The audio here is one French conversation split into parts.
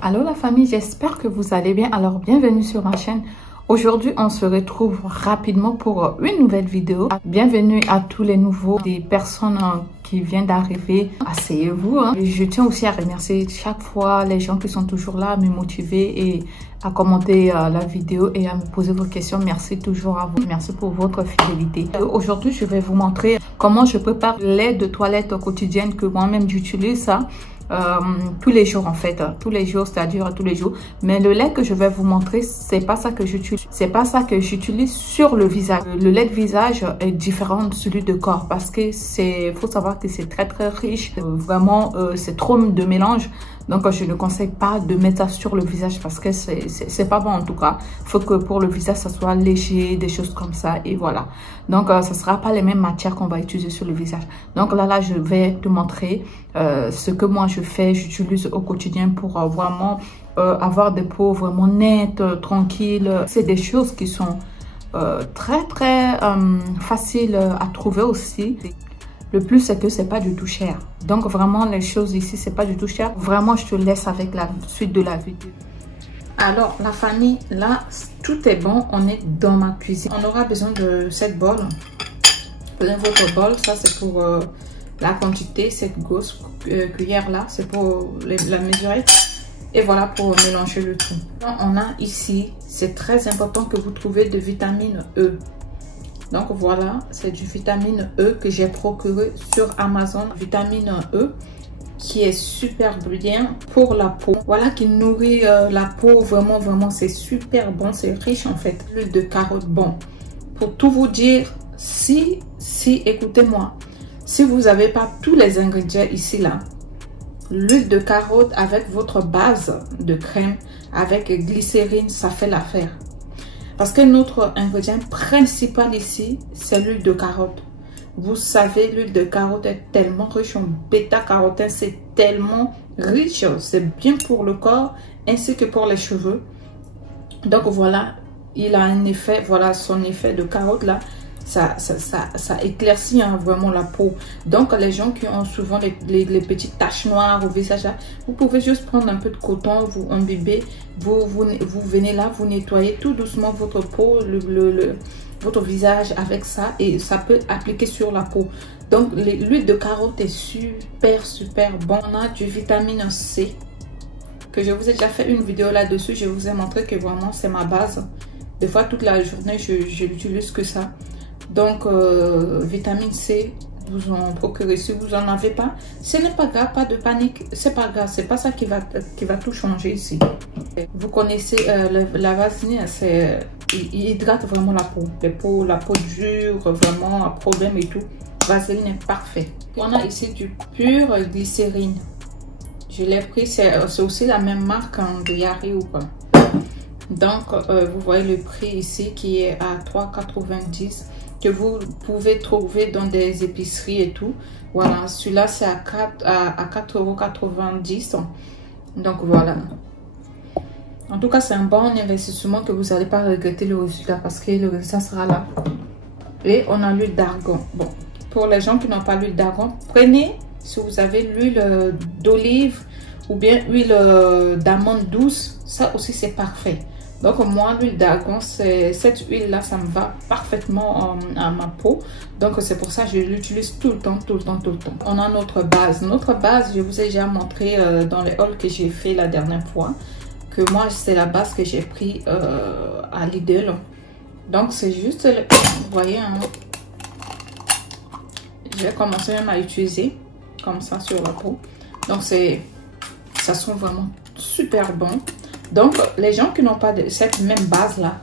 Allô la famille, j'espère que vous allez bien. Alors bienvenue sur ma chaîne. Aujourd'hui on se retrouve rapidement pour une nouvelle vidéo. Bienvenue à tous les nouveaux, des personnes qui viennent d'arriver. Asseyez-vous. Je tiens aussi à remercier chaque fois les gens qui sont toujours là, à me motiver et à commenter la vidéo et à me poser vos questions. Merci toujours à vous. Merci pour votre fidélité. Aujourd'hui je vais vous montrer comment je prépare le lait de toilette quotidienne que moi-même j'utilise tous les jours en fait, tous les jours, c'est-à-dire tous les jours. Mais le lait que je vais vous montrer, c'est pas ça que j'utilise, c'est pas ça que j'utilise sur le visage. Le lait de visage est différent de celui de corps parce que faut savoir que c'est très riche, vraiment c'est trop de mélange. Donc je ne conseille pas de mettre ça sur le visage parce que c'est pas bon en tout cas. Il faut que pour le visage ça soit léger, des choses comme ça et voilà. Donc ça sera pas les mêmes matières qu'on va utiliser sur le visage. Donc là je vais te montrer ce que moi je fais, j'utilise au quotidien pour vraiment avoir des peaux vraiment nettes, tranquilles. C'est des choses qui sont très faciles à trouver aussi. Le plus, c'est que c'est pas du tout cher. Donc, vraiment, les choses ici, c'est pas du tout cher. Vraiment, je te laisse avec la suite de la vidéo. Alors, la famille, là, tout est bon. On est dans ma cuisine. On aura besoin de cette bol. Prenez votre bol. Ça, c'est pour la quantité. Cette grosse cuillère-là, c'est pour la mesurer. Et voilà, pour mélanger le tout. Donc, on a ici, c'est très important que vous trouvez de vitamine E. Donc voilà, c'est du vitamine E que j'ai procuré sur Amazon. Vitamine E qui est super bien pour la peau. Voilà, qui nourrit la peau vraiment, c'est super bon, c'est riche en fait. L'huile de carotte, bon, pour tout vous dire, si écoutez-moi, si vous n'avez pas tous les ingrédients ici là, l'huile de carotte avec votre base de crème, avec glycérine, ça fait l'affaire. Parce que notre ingrédient principal ici, c'est l'huile de carotte. Vous savez, l'huile de carotte est tellement riche en bêta-carotène, c'est tellement riche. C'est bien pour le corps ainsi que pour les cheveux. Donc voilà, il a un effet, voilà son effet de carotte là. Ça éclaircit vraiment la peau. Donc les gens qui ont souvent les petites taches noires au visage là, vous pouvez juste prendre un peu de coton, vous imbibez, vous venez là, vous nettoyez tout doucement votre peau, votre visage avec ça et ça peut appliquer sur la peau. Donc l'huile de carotte est super bon. On a du vitamine C que je vous ai déjà fait une vidéo là-dessus. Je vous ai montré que vraiment c'est ma base. Des fois toute la journée je n'utilise que ça. Donc, vitamine C, vous en procurez. Si vous n'en avez pas, ce n'est pas grave, pas de panique. C'est pas grave, c'est pas ça qui va tout changer ici. Vous connaissez la vaseline, il hydrate vraiment la peau. La peau dure, vraiment, à problème et tout. Vaseline est parfait. On a ici du pur glycérine. Je l'ai pris, c'est aussi la même marque de Yari ou pas. Donc, vous voyez le prix ici qui est à 3,90 € que vous pouvez trouver dans des épiceries et tout. Voilà, celui-là c'est à 4,90 €. Donc voilà. En tout cas, c'est un bon investissement que vous n'allez pas regretter le résultat parce que le résultat sera là. Et on a l'huile d'argan. Bon, pour les gens qui n'ont pas l'huile d'argan, prenez, si vous avez l'huile d'olive ou bien l'huile d'amande douce, ça aussi c'est parfait. Donc moi, l'huile d'argan, cette huile là, ça me va parfaitement à ma peau. Donc c'est pour ça que je l'utilise tout le temps. On a notre base. Notre base, je vous ai déjà montré dans les hauls que j'ai fait la dernière fois. Que moi, c'est la base que j'ai pris à Lidl. Donc c'est juste, vous voyez, hein, j'ai commencé même à utiliser comme ça sur la peau. Donc ça sent vraiment super bon. Donc, les gens qui n'ont pas cette même base-là,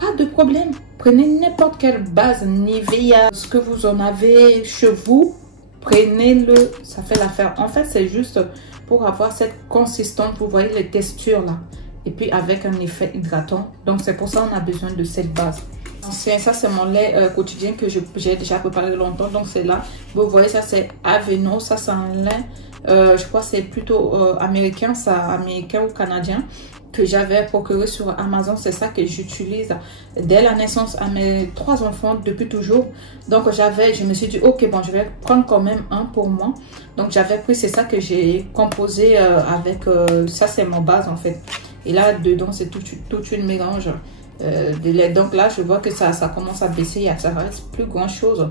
pas de problème. Prenez n'importe quelle base, Nivea, ce que vous en avez chez vous, prenez-le, ça fait l'affaire. En fait, c'est juste pour avoir cette consistance, vous voyez les textures là. Et puis avec un effet hydratant. Donc, c'est pour ça qu'on a besoin de cette base. Ça, c'est mon lait quotidien que j'ai déjà préparé longtemps. Donc, c'est là. Vous voyez, ça, c'est Aveno. Ça, c'est un lait je crois que c'est plutôt américain, ça, américain ou canadien, que j'avais procuré sur Amazon. C'est ça que j'utilise dès la naissance à mes 3 enfants depuis toujours. Donc je me suis dit ok, bon, je vais prendre quand même un pour moi. Donc j'avais pris, c'est ça que j'ai composé avec ça, c'est mon base en fait. Et là dedans c'est tout une mélange de lait. Donc là je vois que ça commence à baisser, ça reste plus grand chose.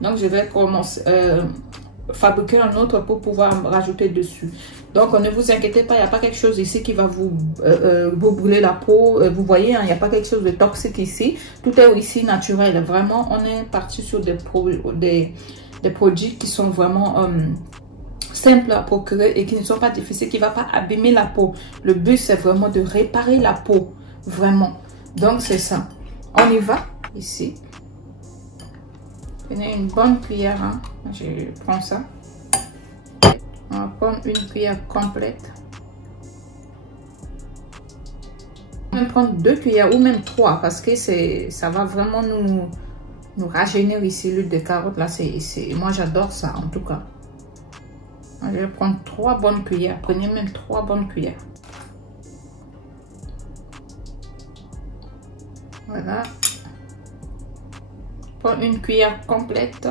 Donc je vais commencer fabriquer un autre pour pouvoir rajouter dessus. Donc ne vous inquiétez pas, il n'y a pas quelque chose ici qui va vous brûler la peau. Vous voyez, il n'y a pas quelque chose de toxique ici. Tout est ici naturel. Vraiment, on est parti sur des produits qui sont vraiment simples à procurer et qui ne sont pas difficiles, qui ne vont pas abîmer la peau. Le but, c'est vraiment de réparer la peau. Vraiment. Donc, c'est ça. On y va ici. Prenez une bonne cuillère. Hein. Je prends ça. On va prendre une cuillère complète. On va prendre 2 cuillères ou même 3 parce que ça va vraiment nous rajeunir ici. L'huile de carotte là, moi j'adore ça en tout cas. Je vais prendre 3 bonnes cuillères. Prenez même 3 bonnes cuillères. Voilà. Prends une cuillère complète.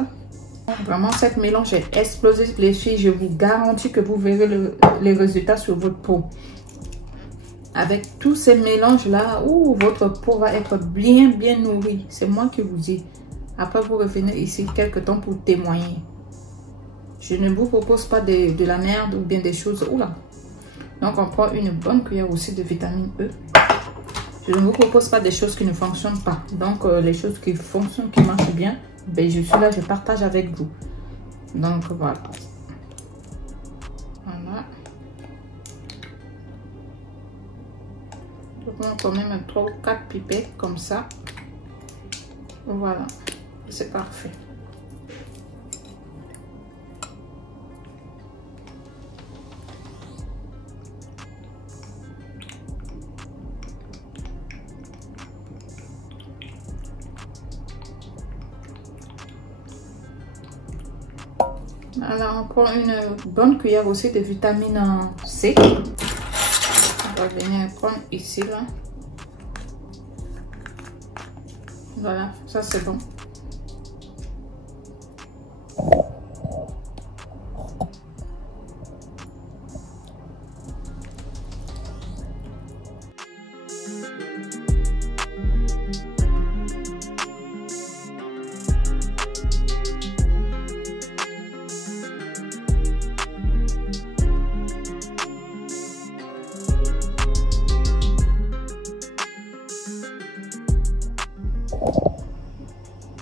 Vraiment, cette mélange est explosé, les filles. Je vous garantis que vous verrez les résultats sur votre peau. Avec tous ces mélanges-là, votre peau va être bien nourrie. C'est moi qui vous dis. Après, vous revenez ici quelque temps pour témoigner. Je ne vous propose pas de la merde ou bien des choses. Oula. Donc, on prend une bonne cuillère aussi de vitamine E. Je ne vous propose pas des choses qui ne fonctionnent pas. Donc, les choses qui fonctionnent, qui marchent bien, ben, je suis là, je partage avec vous. Donc, voilà. Voilà. Je prends quand même 3 ou 4 pipettes comme ça. Voilà. C'est parfait. Alors, on prend une bonne cuillère aussi de vitamine C. On va venir prendre ici, là. Voilà, ça c'est bon.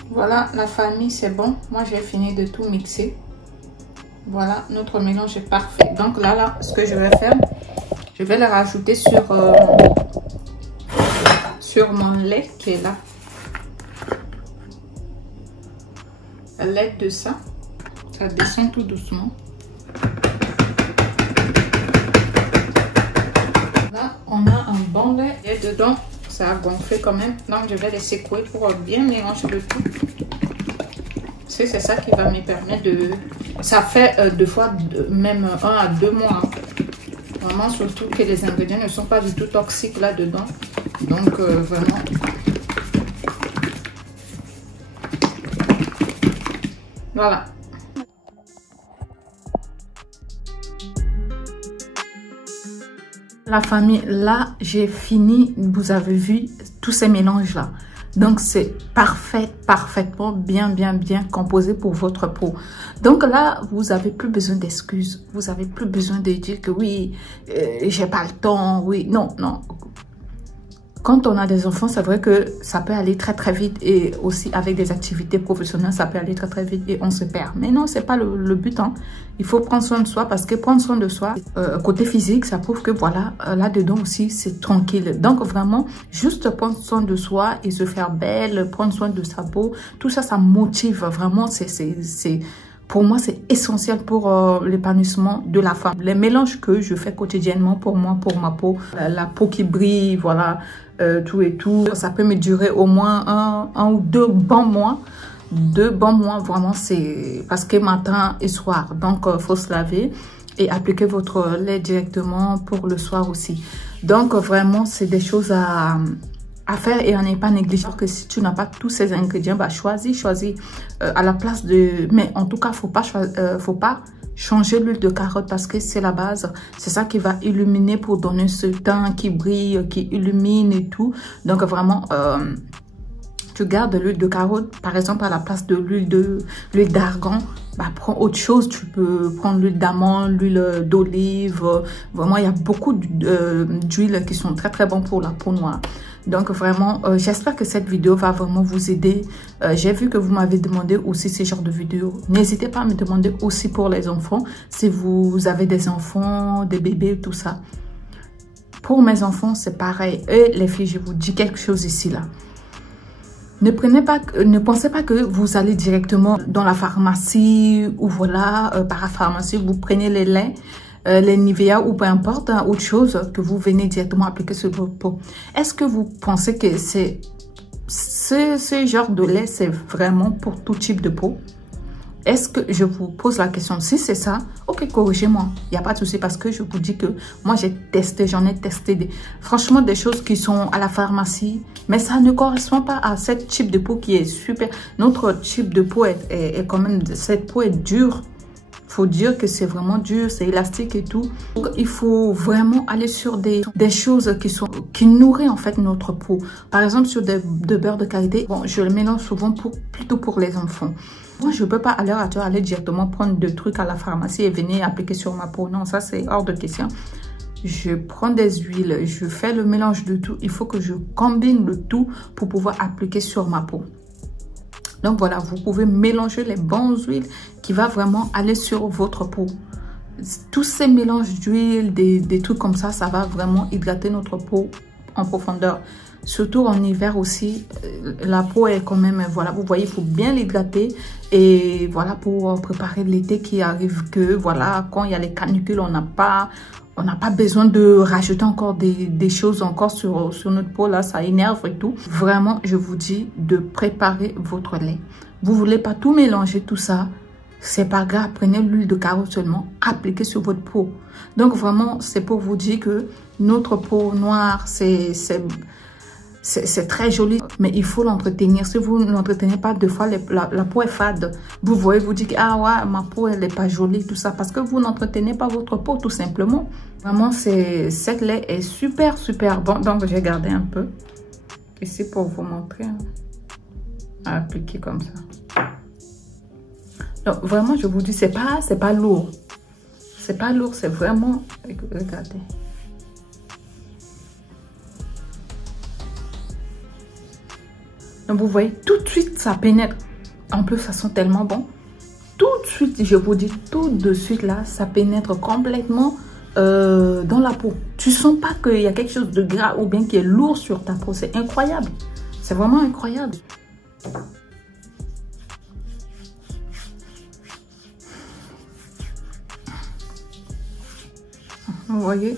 Voilà, la famille, c'est bon. Moi, j'ai fini de tout mixer. Voilà, notre mélange est parfait. Donc là, ce que je vais faire, je vais le rajouter sur mon lait qui est là. À l'aide de ça, ça descend tout doucement. Là, on a un bon lait et dedans, ça a gonflé quand même. Donc, je vais les secouer pour bien mélanger le tout. C'est ça qui va me permettre de... Ça fait 2 fois, même 1 à 2 mois. Vraiment, surtout que les ingrédients ne sont pas du tout toxiques là-dedans. Donc, vraiment... Voilà. La famille, là, j'ai fini. Vous avez vu tous ces mélanges-là. Donc, c'est parfaitement bien composé pour votre peau. Donc là, vous n'avez plus besoin d'excuses. Vous n'avez plus besoin de dire que oui, j'ai pas le temps. Oui, non. Quand on a des enfants, c'est vrai que ça peut aller très vite. Et aussi avec des activités professionnelles, ça peut aller très vite et on se perd. Mais non, c'est pas le but. Hein. Il faut prendre soin de soi parce que prendre soin de soi, côté physique, ça prouve que voilà, là-dedans aussi, c'est tranquille. Donc vraiment, juste prendre soin de soi et se faire belle, prendre soin de sa peau, tout ça, ça motive. Vraiment, pour moi, c'est essentiel pour l'épanouissement de la femme. Les mélanges que je fais quotidiennement pour moi, pour ma peau, la peau qui brille, voilà, tout et tout. Ça peut me durer au moins un ou 2 bons mois. 2 bons mois, vraiment, c'est parce que matin et soir. Donc, faut se laver et appliquez votre lait directement pour le soir aussi. Donc vraiment, c'est des choses à faire et à ne pas négliger. Que si tu n'as pas tous ces ingrédients, bah choisis à la place de... Mais en tout cas, faut pas changer l'huile de carotte parce que c'est la base. C'est ça qui va illuminer pour donner ce teint qui brille, qui illumine et tout. Donc vraiment... tu gardes l'huile de carotte, par exemple, à la place de l'huile d'argan, bah, prends autre chose. Tu peux prendre l'huile d'amande, l'huile d'olive. Vraiment, il y a beaucoup d'huiles qui sont très, très bonnes pour la peau noire. Donc, vraiment, j'espère que cette vidéo va vraiment vous aider. J'ai vu que vous m'avez demandé aussi ce genre de vidéo. N'hésitez pas à me demander aussi pour les enfants, si vous avez des enfants, des bébés, tout ça. Pour mes enfants, c'est pareil. Et les filles, je vous dis quelque chose ici, là. Ne pensez pas que vous allez directement dans la pharmacie ou voilà, parapharmacie, vous prenez les laits, les Nivea ou peu importe, hein, autre chose que vous venez directement appliquer sur votre peau. Est-ce que vous pensez que ce genre de lait, c'est vraiment pour tout type de peau? Est-ce que je vous pose la question? Si c'est ça, ok, corrigez-moi. Il n'y a pas de souci parce que je vous dis que moi, j'ai testé, j'en ai testé franchement des choses qui sont à la pharmacie. Mais ça ne correspond pas à ce type de peau qui est super. Notre type de peau est quand même... Cette peau est dure. Il faut dire que c'est vraiment dur, c'est élastique et tout. Donc, il faut vraiment aller sur des choses qui nourrissent en fait notre peau. Par exemple, sur de beurre de karité, bon, je le mélange souvent plutôt pour les enfants. Moi, je ne peux pas à l'heure actuelle aller directement prendre des trucs à la pharmacie et venir appliquer sur ma peau. Non, ça, c'est hors de question. Je prends des huiles, je fais le mélange de tout. Il faut que je combine le tout pour pouvoir appliquer sur ma peau. Donc voilà, vous pouvez mélanger les bonnes huiles qui va vraiment aller sur votre peau. Tous ces mélanges d'huile, des trucs comme ça, ça va vraiment hydrater notre peau en profondeur. Surtout en hiver aussi, la peau est quand même, voilà, vous voyez, il faut bien l'hydrater. Et voilà, pour préparer l'été qui arrive, que voilà, quand il y a les canicules, on n'a pas besoin de rajouter encore des choses encore sur notre peau, là, ça énerve et tout. Vraiment, je vous dis de préparer votre lait. Vous voulez pas tout mélanger, tout ça, c'est pas grave, prenez l'huile de carotte seulement, appliquez sur votre peau. Donc vraiment, c'est pour vous dire que notre peau noire, c'est très joli, mais il faut l'entretenir. Si vous ne l'entretenez pas, deux fois, la peau est fade. Vous voyez, vous dites, ah ouais, ma peau, elle n'est pas jolie, tout ça. Parce que vous n'entretenez pas votre peau, tout simplement. Vraiment, cette lait est super, super bon. Donc, j'ai gardé un peu ici pour vous montrer. Hein, à appliquer comme ça. Donc, vraiment, je vous dis, c'est pas lourd. C'est pas lourd, c'est vraiment... Regardez. Donc, vous voyez, tout de suite, ça pénètre. En plus, ça sent tellement bon. Tout de suite, je vous dis, tout de suite, là, ça pénètre complètement dans la peau. Tu sens pas qu'il y a quelque chose de gras ou bien qui est lourd sur ta peau. C'est incroyable. C'est vraiment incroyable. Vous voyez? Vous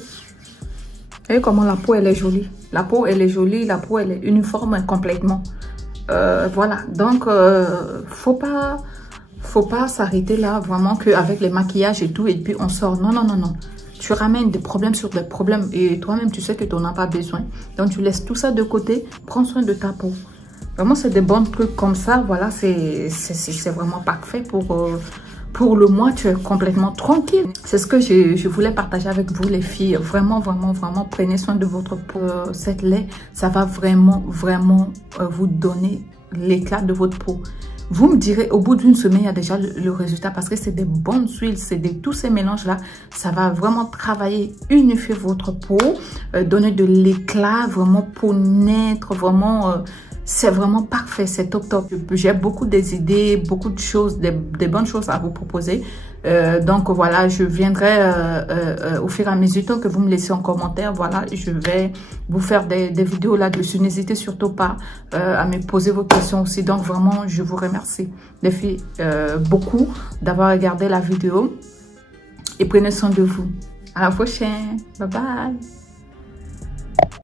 voyez comment la peau, elle est jolie. La peau, elle est jolie. La peau, elle est uniforme complètement. Voilà, donc faut pas s'arrêter là vraiment qu'avec les maquillages et tout et puis on sort. Non, non, non, non. Tu ramènes des problèmes sur des problèmes et toi-même tu sais que tu n'en as pas besoin. Donc tu laisses tout ça de côté, prends soin de ta peau. Vraiment, c'est des bons trucs comme ça. Voilà, c'est vraiment parfait pour le mois. Tu es complètement tranquille. C'est ce que je voulais partager avec vous les filles. Vraiment, vraiment, vraiment, prenez soin de votre peau. Cette lait, ça va vraiment, vraiment vous donner l'éclat de votre peau. Vous me direz, au bout d'une semaine, il y a déjà le résultat parce que c'est des bonnes huiles, c'est tous ces mélanges-là. Ça va vraiment travailler, unifier votre peau, donner de l'éclat, vraiment pour naître, vraiment... c'est vraiment parfait, c'est top top. J'ai beaucoup des idées, beaucoup de choses, des bonnes choses à vous proposer. Donc voilà, je viendrai au fur et à mesure que vous me laissez en commentaire. Voilà, je vais vous faire des vidéos là-dessus. N'hésitez surtout pas à me poser vos questions aussi. Donc vraiment, je vous remercie les filles beaucoup d'avoir regardé la vidéo. Et prenez soin de vous. À la prochaine. Bye bye.